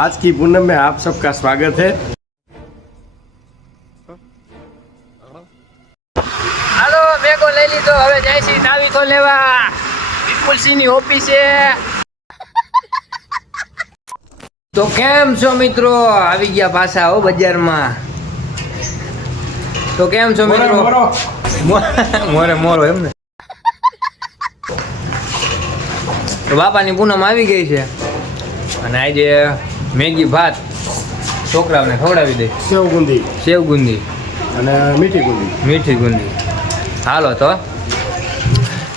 आज की पूनम में आप सबका स्वागत है। હાલો બેગો લઈ લીધો, હવે જાય છે તાવીથો લેવા વિપુલસિંહ ની ઓફિસે. તો કેમ છો મિત્રો, આવી ગયા પાછા હો બજારમાં. તો કેમ છો મિત્રો? મોરે મોરો એમ ને. તો બાપાની પૂનમ આવી ગઈ છે અને આજે મેગી ભાત છોકરાઓને ખવડાવી દે. સેવ ગુંદી અને મીઠી ગુંદી. હાલો તો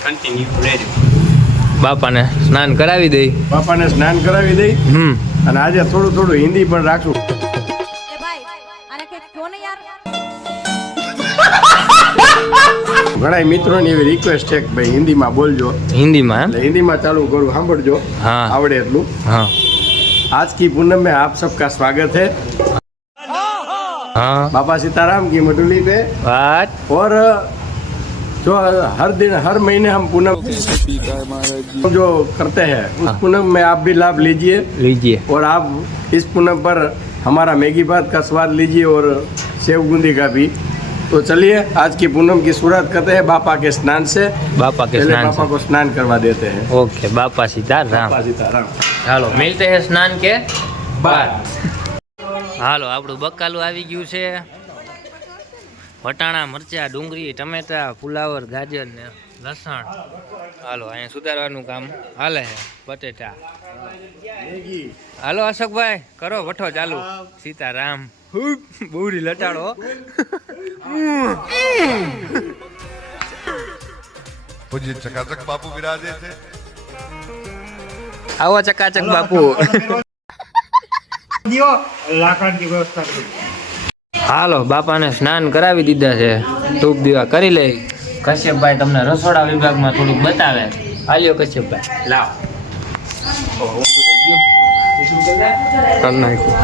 કન્ટિન્યુ રેડી. બાપાને સ્નાન કરાવી દઈ. અને આજે થોડું હિન્દી પણ રાખું. ઘણા મિત્રોની એવી રિક્વેસ્ટ છે કે ભાઈ હિન્દીમાં બોલજો. હિન્દીમાં એટલે હિન્દીમાં ચાલુ કરું, સાંભળજો. हाँ आवड़े એટલું. हाँ आज की पूनम में आप सबका स्वागत है. हाँ बाबा सीताराम की मधुली पे. बात और जो हर दिन हर महीने हम पूनम जो करते हैं उस पूनम में आप भी लाभ लीजिए. लीजिए. और आप इस पूनम पर हमारा मैगी भात का स्वाद लीजिए और सेव बूंदी का भी. तो चलिए आज की पूनम की शुरुआत करते हैं बापा के स्नान से. बापा के पहले स्नान बापा से. को स्नान करवा देते हैं. ओके बापा सीताराम. बापा सीताराम. હાલો મિલતે હે સ્નાન કે બાદ. હાલો આપણું બકાલું આવી ગયું છે. વટાણા, મરચા, ડુંગળી, ટમેટા, ફુલાવર, ગાજર ને લસણ. હાલો અહીંયા સુધારવાનું કામ હાલે છે. બટેટા. હાલો અશોકભાઈ કરો વઠો ચાલુ. સીતારામ. બુરી લટાડો. पूज्य चकाचक बापू विराजे थे. આવો ચકાચક બાપુ. લાકડાની વ્યવસ્થા કરી. હાલો બાપાને સ્નાન કરાવી દીધા છે. ધૂપ દીવા કરી લઈ. કશ્યપભાઈ તમને રસોડા વિભાગમાં થોડુંક બતાવે. હાલ્યો કશ્યપભાઈ લાવ. કરી નાખ્યું.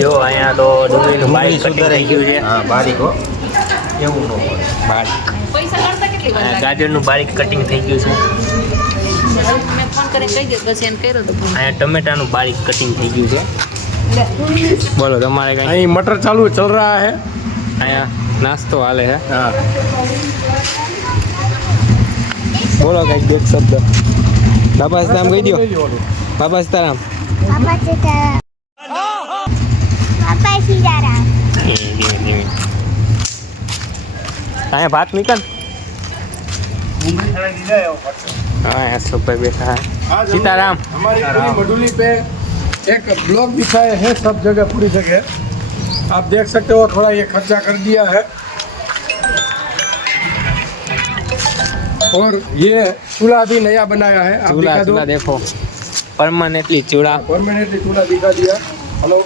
જો અહીંયા તો ડુંગળીનું બારીક કટિંગ થઈ ગયું છે. હા બારીકો એવું ન હોય બારીક. ગાજરનું બારીક કટિંગ થઈ ગયું છે. અહીંયા ટમેટાનું બારીક કટિંગ થઈ ગયું છે. બોલો તમારે કઈ? અહીં मटर चालू चल रहा है. અહીંયા નાસ્તો હાલે છે. हाँ. બોલો કઈ બે શબ્દ. બાપા સીતારામ કહી દો. બાપા Sitaram. Papa Sitaram. Papa Sitaram. અહીંયા ભાત મીકન. हाँ अशोकभाई बैठा है. आज सीताराम. हमारी पूरी मधुली पे एक ब्लॉग दिखाए हैं सब जगह, पूरी जगह आप देख सकते हो. थोड़ा ये खर्चा कर दिया है. और ये चूल्हा भी नया बनाया है. आप चूल्हा दिखा दो. चूल्हा देखो परमानेंटली चूल्हा. परमानेंटली चूल्हा दिखा दिया. हेलो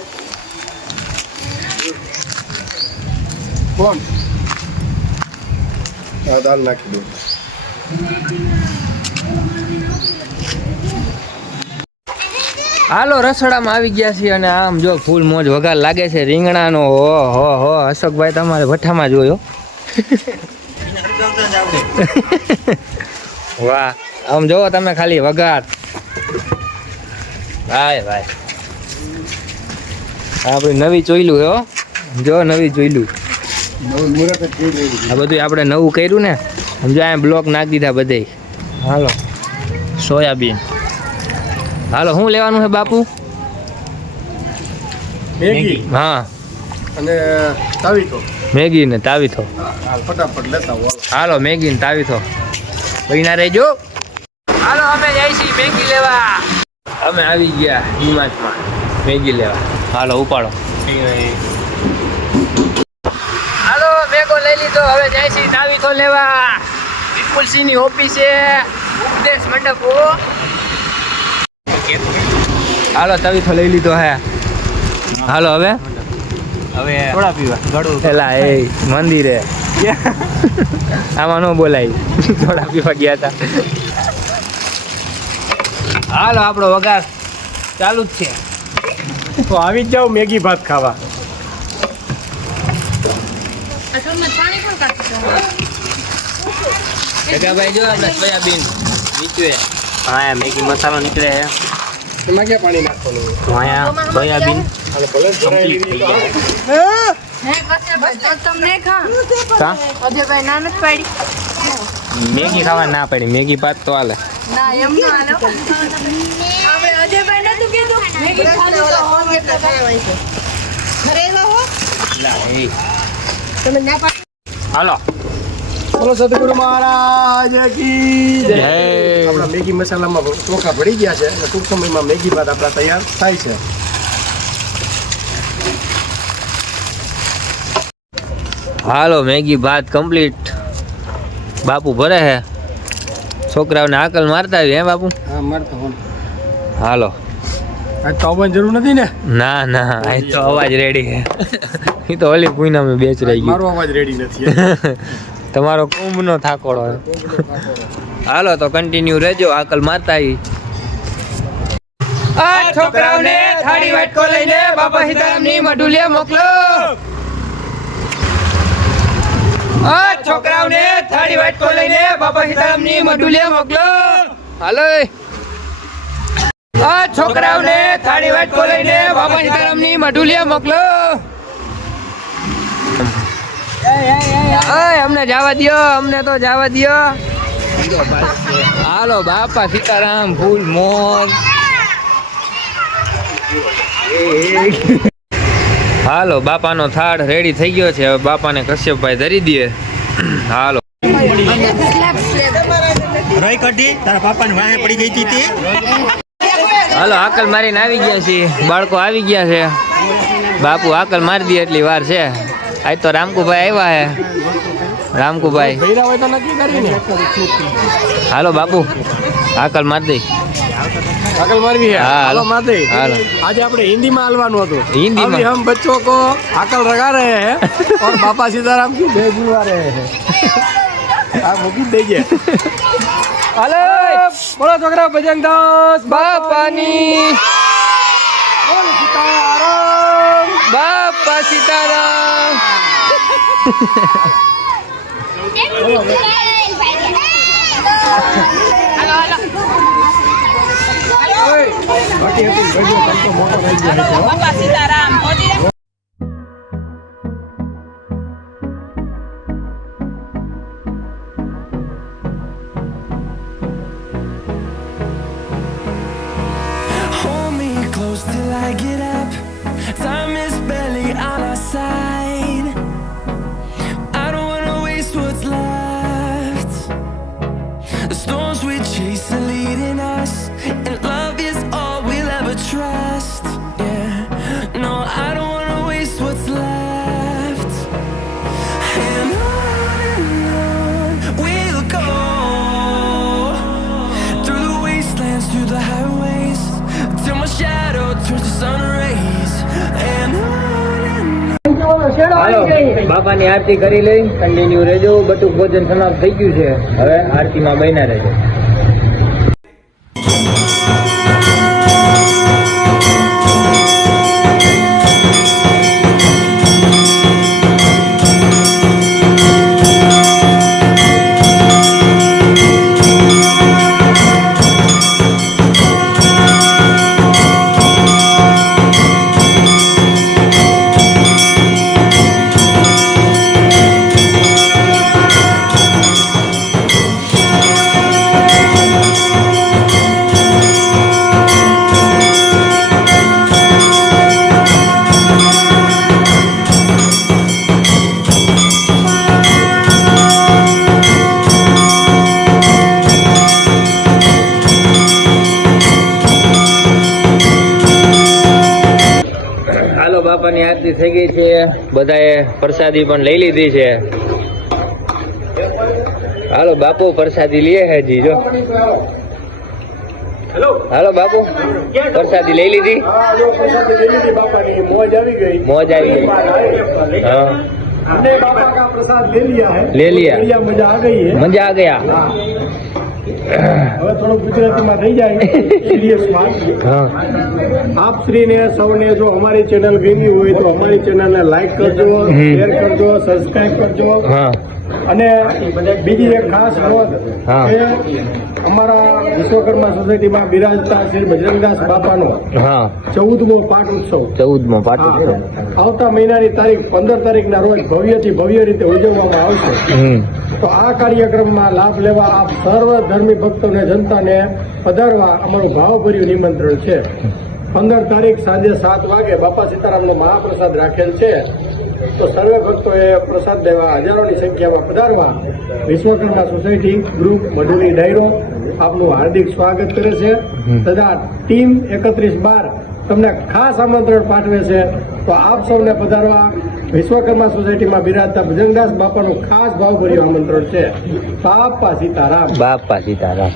कौन दाल नाखी दो. હાલો રસોડામાં આવી ગયા છીએ અને આમ જો ફૂલ મોજ વઘાર લાગે છે રીંગણાનો. હો અશોકભાઈ તમારે ભઠ્ઠામાં જોયો. વાહ આમ જોવો તમે ખાલી વઘાર. ભાઈ ભાઈ આપણી નવી ચોયલું હો. જો નવી ચોયલું. આ બધું આપણે નવું કર્યું ને. સમજો અહીંયા બ્લોક નાખી દીધા બધે. હાલો સોયાબીન. હાલો શું લેવાનું છે બાપુ? મેગી હા અને તાવીથો. મેગી ને તાવીથો. હાલ ફટાફટ લેતા આવો. હાલો મેગી ને તાવીથો પૈના રહેજો. હાલો અમે જાય છીએ મેગી લેવા. અમે આવી ગયા હિમાચમાં મેગી લેવા. હાલો ઉપાડો. હાલો મેગો લઈ લીધો, હવે જાય છીએ તાવીથો લેવા વિપુલસિંહ ની ઓફિસે ઉપદેશ મંડપો. હાલો તાવીથો લઈ લીધો હે. હાલો હવે થોડા પીવા ગળું પેલા એ મંદિરે આમાં ન બોલાય. થોડા પીવા ગયા હતા. હાલો આપણો વઘાર ચાલુ જ છે. તો આવી જ જાઓ મેગી ભાત ખાવા. જગાભાઈ જો આપણે સોયાબીન નીકળે હા મેગી મસાલો નીકળે છે એમાં ક્યાં પાણી નાખવાનું તો અહીંયા સોયાબીન અને ભલે જરાય થઈ લીધી ગયા કા મેગી ખાવા ના પડી મેગી પાત તો હાલે હાલો બોલો સદગુરુ મહારાજ કી જય જય. આપણા મેગી મસાલામાં ચોખા ભળી ગયા છે અને ટૂંક સમયમાં મેગી ભાત આપણા તૈયાર થાય છે હાલો મેગી ભાત કમ્પ્લીટ બાપુ ભરે હે છોકરાઓને આકલ મારતા આવી હે બાપુ હા મારતો હું હાલો આજ તો આવવાની જરૂર નથી ને ના ના આ તો અવાજ રેડી હે એ તો ઓલી પૂના મેં બેચ રહી ગઈ મારો અવાજ રેડી નથી તમારો કુંભનો થાકોડો હે હાલો તો કન્ટિન્યુ રહેજો આકલ મારતા આવી આ છોકરાઓને થાળી વાટકો લઈને બાપા સીતારામની મઢુલિયા મોકલો આ છોકરાઓને થાળી વાટકો લઈને બાપા સીતારામની મઢુલિયા મોકલો હાલો આ છોકરાઓને થાળી વાટકો લઈને બાપા સીતારામની મઢુલિયા મોકલો અમને જવા દ્યો અમને તો જવા દ્યો હાલો બાપા સીતારામ ફૂલ મોજ હાલો બાપાનો થાળ રેડી થઈ ગયો છે હવે બાપાને કશ્યપભાઈ ધરી દે હાલો રોઈ કઢી તારા પાપાની વાહે પડી ગઈ હતી તે હાલો આકલ મારીને આવી ગયા છીએ બાળકો આવી ગયા છે બાપુ આકલ મારી દે એટલી વાર છે આજ તો રામકુભાઈ આવ્યા હે રામકુભાઈ ભૈરા હોય તો નક્કી કરીને હાલો બાપુ આકલ મારી દઈ આગળ મારવી है हाँ, હાલો માતે હાલો. આજે આપણે હિન્દીમાં હાલવાનું હતું હિન્દીમાં? अभी हम बच्चों को आकल लगा रहे हैं और बाबा सीताराम की भेज बुलवा रहे हैं आप मूकी दीजिए હાલો बोलो छोकरा बजरंग दास બાપાની बोलो सीताराम બાપા સીતારામ बाकी હતી ભાઈઓ તમ તો મોટો થઈ ગયો છે Hold me close till I get up. Time is barely on our side. I don't wanna waste what's left. The storms we chase are leading us, and love is all we'll ever trust. Yeah, no, I don't wanna waste what's left. And on we'll go, through the wastelands, through the highways, till my shadow turns to sun rays. And હાલો બાપાની આરતી કરી લઈ continue રહેજો બટુક ભોજન સમાપ્ત થઈ ગયું છે હવે આરતીમાં બન્યા રહેજો હાલો બાપાની આરતી થઈ ગઈ છે બધાએ પ્રસાદી પણ લઈ લીધી છે હાલો બાપુ પ્રસાદી લે હે જી જો હાલો બાપુ પ્રસાદી લઈ લીધી मौज આવી गई મોજ આવી ગઈ હા हमने बाबा का प्रसाद ले लिया है ले लिया। बढ़िया मजा आ गई है મજા આ ગયા હવે થોડું ગુજરાતીમાં થઈ જાય इसलिए स्वाद હા આપ શ્રીને સૌને જો અમારી ચેનલ ગમી હોય તો અમારી ચેનલને લાઈક કરજો શેર કરજો સબસ્ક્રાઇબ કરજો હા અને બીજી એક ખાસ નોંધ હા. કે અમારા વિશ્વકર્મા સોસાયટીમાં બિરાજતા શ્રી બજરંગદાસ બાપાનો હા 14મો પાઠ ઉત્સવ 14મો પાટો છે ને? આવતા મહિનાની તારીખ 15 તારીખના રોજ ભવ્યથી ભવ્ય રીતે ઉજવવામાં આવશે. તો આ કાર્યક્રમમાં લાભ લેવા આપ સર્વ ધર્મી ભક્તોને જનતાને પધારવા અમારું ભાવભર્યું નિમંત્રણ છે. 15 તારીખ સાંજે 7 વાગે બાપા સીતારામનો મહાપ્રસાદ રાખેલ છે. તો સર્વે ભક્તોએ પ્રસાદ લેવા હજારોની સંખ્યામાં પધારવા વિશ્વકર્મા સોસાયટી ગ્રુપ મઢુલી ડાયરો આપનું હાર્દિક સ્વાગત કરે છે. તથા ટીમ 3112 તમને ખાસ આમંત્રણ પાઠવે છે. તો આપ સૌને પધારવા વિશ્વકર્મા સોસાયટીમાં બિરાજતા બજરંગદાસ બાપાનું ખાસ ભાવભર્યું આમંત્રણ છે. બાપા સીતારામ. બાપા સીતારામ.